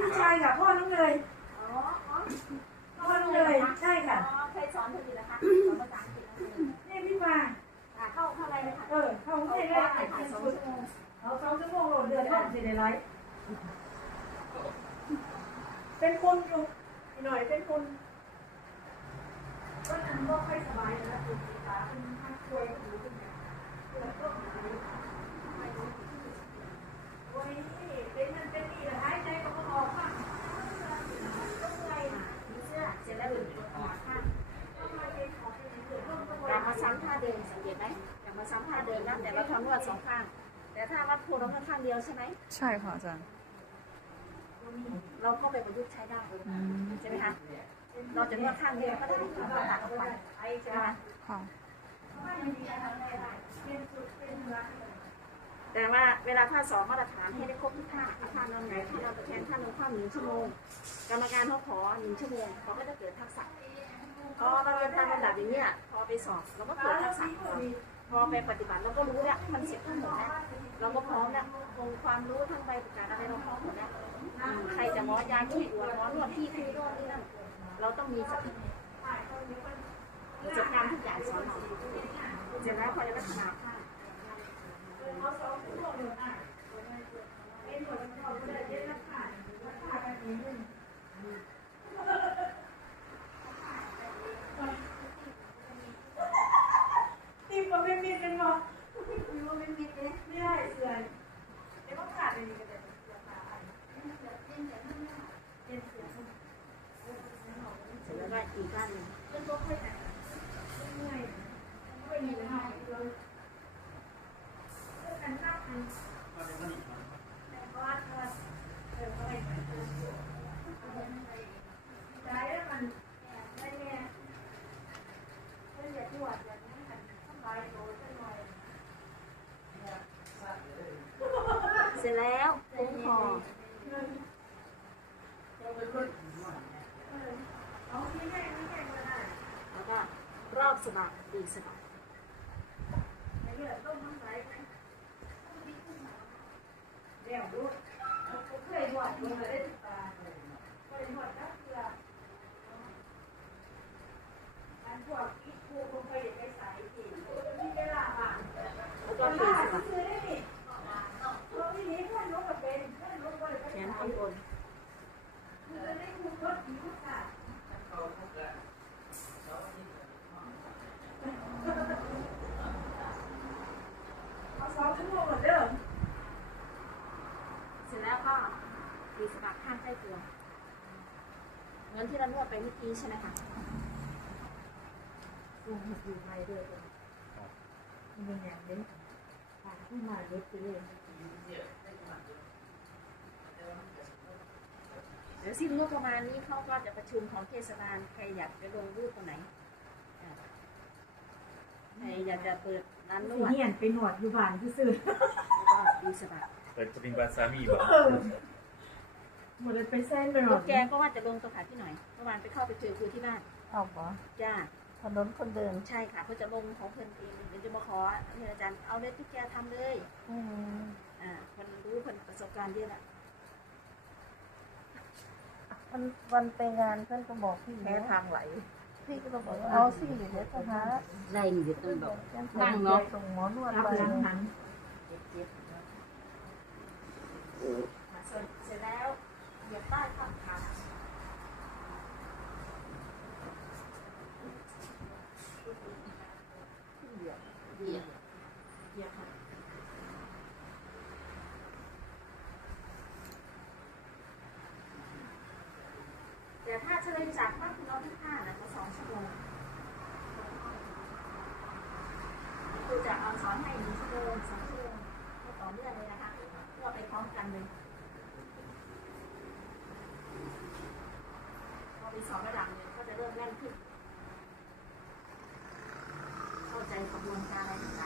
ลูกชายค่ะพ่อน้องเลยพ่อน้องเลยใช่ค่ะอ๋อเคยสอนเธออยู่แล้วคะสอนประจันตินี่พี่มาเข้าเข้าอะไรเลยค่ะเออเข้าไม่ได้ค่ะสอ่อาสองชั่วโมงหลดเดือนเข้าสิในไลฟ์เป็นคนอยู่อีกหน่อยเป็นคนก็นั้นก็ค่อยสบายแล้วคุณตาคุณท่านช่วยคุณคุณเนี่ยแล้วก็ มกลับมาซ้ำท่าเดิมนะแต่เราทำนวดสองข้าง แต่ถ้าวัดโพเราแค่ข้างเดียวใช่ไหมใช่ค่ะอาจารย์เราก็ไปประยุกต์ใช้ได้ใช่ไหมคะเราจะนวดข้างเดียวก็ได้เราก็ตัดออกไปใช่ไหมคะค่ะแต่ว่าเวลาท่าสองมาตรฐานให้ได้ครบทุกท่าเอาท่านอนไหนท่านอนตะแคงท่านอนคว่ำหนึ่งชั่วโมง กรรมการเขาขอหนึ่งชั่วโมงเขาก็จะเกิดทักษะพอเราเรียนตามลำดับอย่างเนี้ยพอไปสอบเราก็เกิดทักษะก่อน พอไปปฏิบัติเราก็รู้แล้วมันเสร็จทั้งหมดแล้วเราก็พร้อมแล้วองความรู้ทั้งใบประกาศอะไรเราพร้อมหมดแล้วใครจะหมอยาที่หัวดหมอนวดที่ที่โน่นนี่นั่นเราต้องมีสติกิจกรรทุกอย่างสอนเราเสร็จแล้วพอจะพัฒนาท่า ตีมันไม่มีเป็นหรอมีว่าไม่มีเลยไม่ได้เสื่อยเดี๋ยวก็ขาดเลยนี่ก็ได้เสือขาดเป็นเสือเป็น เสร็จ แล้วก็อีกด้านหนึ่งเป็นตัวค่อยแต่เมื่อยไม่มีเลยเลยกันหน้าอันแต่ก็ว่าเธอเออไม่ไปใจแล้วมันได้แง่เพื่อนอย่าที่วัดอย่างนี้กันสบายโตจังหน่อยเสร็จแล้วโค้งคอ แล้วก็รอบสะบักดีสะบักไม่เลือดต้มน้ำไหลไหมเดี๋ยวดูผมเคยบวชลงมาได้ติดตาเคยบวชก็เพื่ออันพวกอีกครูคงเคยไปใส่กินมีเวลาบ้าง แล้วก็ ก็ ปี ปี กสะบัก ซื้อได้ดิเราที่นี้เพื่อนรู้กับเป็นเพื่อนรู้ว่า แขนข้างบน คือได้ครูรถดีมากค่ะเอาสองชั่วโมงเหมือนเดิม เสร็จแล้วก็ ปีกสะบักข้างใกล้ตัวเหมือนที่เรานวดไปเมื่อกี้ใช่ไหมคะลงมาอยู่ในด้วยมันเป็นอย่างนี้ผ่านขึ้นมาเล็กไปเลยเดี๋ยวสิ้นงบประมาณนี้เขาก็จะประชุมของเทศบาลใครอยากจะลงรูปคนไหนอ่าใครอยากจะเปิดร้านนสีวดเหียนไปหนวดอยู่บ้านซื่อแล้วก็ปีกสะบักเปิดปฏิบัติสามีบอกเออ หมดเลยไปเส้นไปหนลูวดกแกก็ว่าจะลงตัวขาที่หน่อยเมื่อวานไปเข้าไปเจอคือที่บ้านเอาปะจ้าถนนคนเดินใช่ค่ะเขาจะลงของเพื่อนเองเดี๋ยวจะมาขอเนี่ยอาจารย์เอาเลยที่แกทำเลยอืมอ่าคนรู้คนประสบการณ์เยอะแหละวันวันไปงานเพื่อนก็บอกพี่แค่ทางไหลพี่ก็บอกว่าเอาสิเดี๋ยวจะหาได้นี่จะต้องบอกบ้างเนาะส่งหมอนวดรับไป หลังหัน เจ็บเจ็บอะเสร็จเสร็จแล้วเหยียบใต้ข้างขาเหยียบเหยียบเหยียบค่ะ แต่ถ้าเฉลยจากมากคุณเอาที่ห้านะก็สองชั่วโมงคือจะเอาสอนให้หนึ่งชั่วโมงสองชั่วโมงก็ต่อเนื่องเลยนะคะเพื่อไปพร้อมกันเลยพอไปสองระดับเนี่ยก็จะเริ่มแน่นขึ้น เข้าใจกระบวนการอะไรต่าง